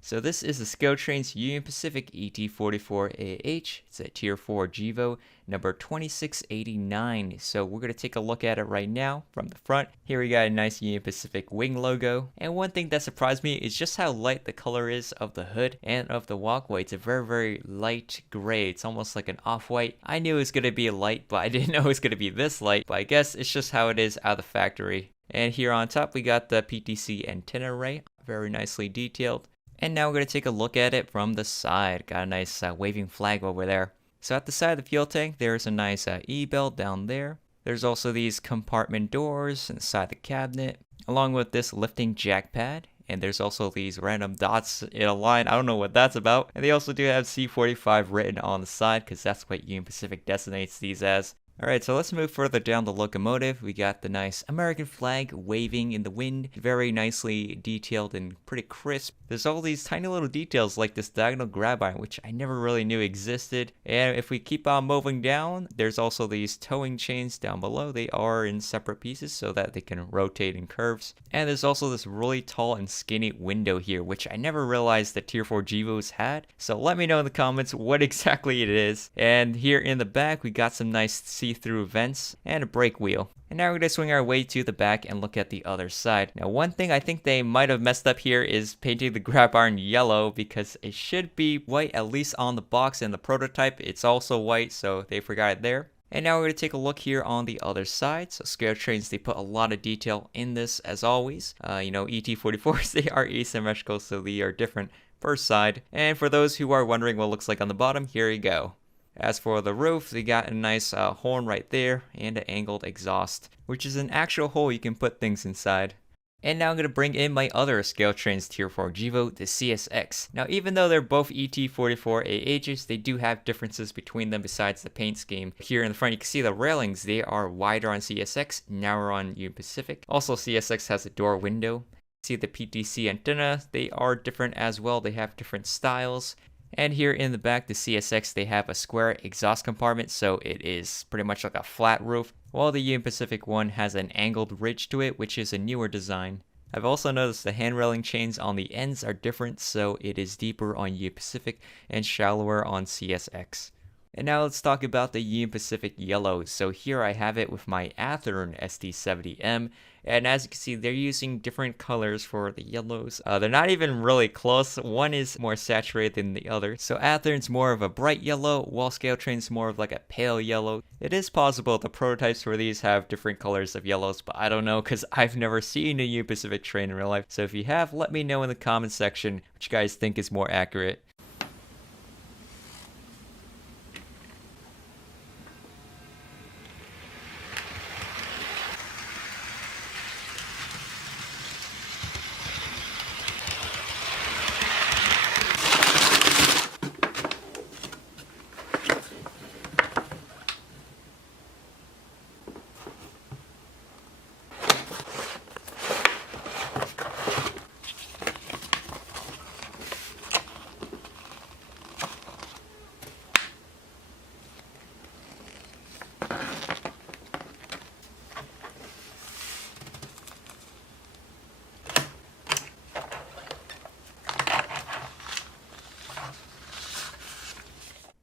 So this is the ScaleTrains Union Pacific ET44AH. It's a Tier 4 GEVO number 2689. So we're going to take a look at it right now from the front. Here we got a nice Union Pacific wing logo. And one thing that surprised me is just how light the color is of the hood and of the walkway. It's a very, very light gray. It's almost like an off-white. I knew it was going to be light, but I didn't know it was going to be this light. But I guess it's just how it is out of the factory. And here on top, we got the PTC antenna array. Very nicely detailed. And now we're going to take a look at it from the side. Got a nice waving flag over there. So at the side of the fuel tank, there's a nice E-belt down there. There's also these compartment doors inside the cabinet, along with this lifting jack pad. And there's also these random dots in a line. I don't know what that's about. And they also do have C45 written on the side, because that's what Union Pacific designates these as. Alright, so let's move further down the locomotive. We got the nice American flag waving in the wind. Very nicely detailed and pretty crisp. There's all these tiny little details like this diagonal grab iron, which I never really knew existed. And if we keep on moving down, there's also these towing chains down below. They are in separate pieces so that they can rotate in curves. And there's also this really tall and skinny window here, which I never realized that Tier 4 GEVOs had. So let me know in the comments what exactly it is. And here in the back, we got some nice see-through vents and a brake wheel. And now we're going to swing our way to the back and look at the other side. Now, one thing I think they might have messed up here is painting the grab iron yellow, because it should be white, at least on the box and the prototype. It's also white, so they forgot it there. And now we're going to take a look here on the other side. So ScaleTrains, they put a lot of detail in this as always. ET44s, they are asymmetrical, so they are different per side. And for those who are wondering what it looks like on the bottom, here you go. As for the roof, they got a nice horn right there and an angled exhaust, which is an actual hole you can put things inside. And now I'm going to bring in my other ScaleTrains Tier 4 GEVO, the CSX. Now, even though they're both ET44AHs, they do have differences between them besides the paint scheme. Here in the front, you can see the railings. They are wider on CSX, narrower on Union Pacific. Also, CSX has a door window. See the PTC antenna, they are different as well. They have different styles. And here in the back, the CSX, they have a square exhaust compartment, so it is pretty much like a flat roof, while the Union Pacific one has an angled ridge to it, which is a newer design. I've also noticed the hand railing chains on the ends are different, so it is deeper on Union Pacific and shallower on CSX. And now let's talk about the Union Pacific yellow. So here I have it with my Athearn SD70M. And as you can see, they're using different colors for the yellows. They're not even really close. One is more saturated than the other. So Athearn's more of a bright yellow, while ScaleTrain's more of like a pale yellow. It is possible the prototypes for these have different colors of yellows, but I don't know because I've never seen a Union Pacific train in real life. So if you have, let me know in the comments section which you guys think is more accurate.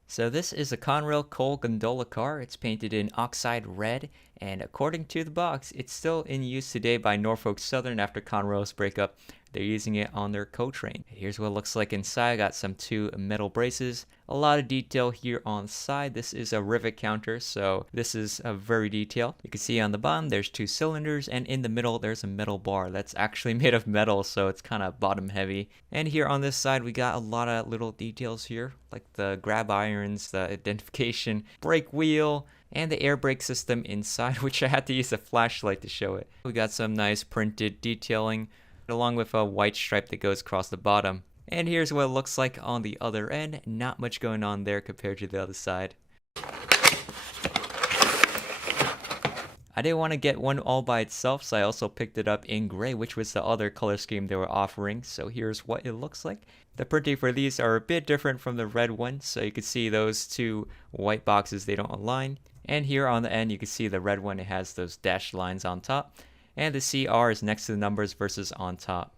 So this is a Conrail Coal Gondola car. It's painted in oxide red, and according to the box, it's still in use today by Norfolk Southern after Conrail's breakup. They're using it on their coal train. Here's what it looks like inside. Got some two metal braces. A lot of detail here on the side. This is a rivet counter, so this is very detailed. You can see on the bottom there's two cylinders, and in the middle there's a metal bar that's actually made of metal, so it's kind of bottom heavy. And here on this side we got a lot of little details here, like the grab irons, the identification, brake wheel, and the air brake system inside, which I had to use a flashlight to show it. We got some nice printed detailing, along with a white stripe that goes across the bottom. And here's what it looks like on the other end. Not much going on there compared to the other side. I didn't want to get one all by itself, so I also picked it up in gray, which was the other color scheme they were offering. So here's what it looks like. The printing for these are a bit different from the red one, so you can see those two white boxes, they don't align. And here on the end, you can see the red one, it has those dashed lines on top. And the CR is next to the numbers versus on top.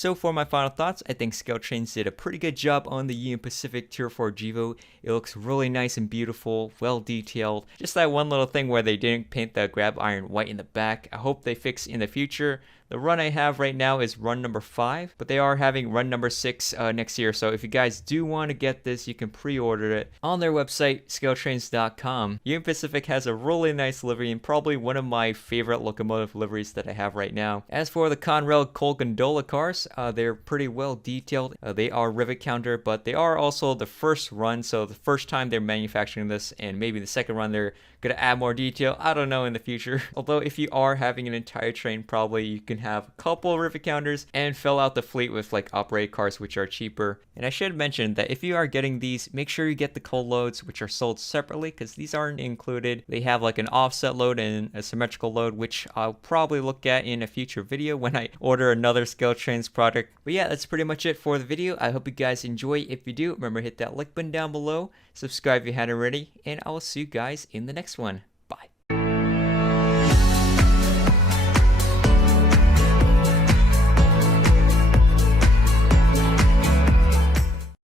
So for my final thoughts, I think ScaleTrains did a pretty good job on the Union Pacific Tier 4 GEVO. It looks really nice and beautiful, well detailed. Just that one little thing where they didn't paint the grab iron white in the back. I hope they fix in the future. The run I have right now is run number 5, but they are having run number 6 next year. So if you guys do want to get this, you can pre-order it on their website, scaletrains.com. Union Pacific has a really nice livery and probably one of my favorite locomotive liveries that I have right now. As for the Conrail Coal Gondola cars, they're pretty well detailed. They are rivet counter, but they are also the first run. So the first time they're manufacturing this, and maybe the second run they're going to add more detail. I don't know in the future. Although if you are having an entire train, probably you can have a couple rivet counters and fill out the fleet with like operated cars, which are cheaper. And I should mention that if you are getting these, make sure you get the coal loads, which are sold separately, because these aren't included. They have like an offset load and a symmetrical load, which I'll probably look at in a future video when I order another ScaleTrains product. But yeah, that's pretty much it for the video. I hope you guys enjoy. If you do, remember hit that like button down below, subscribe if you hadn't already, and I will see you guys in the next one.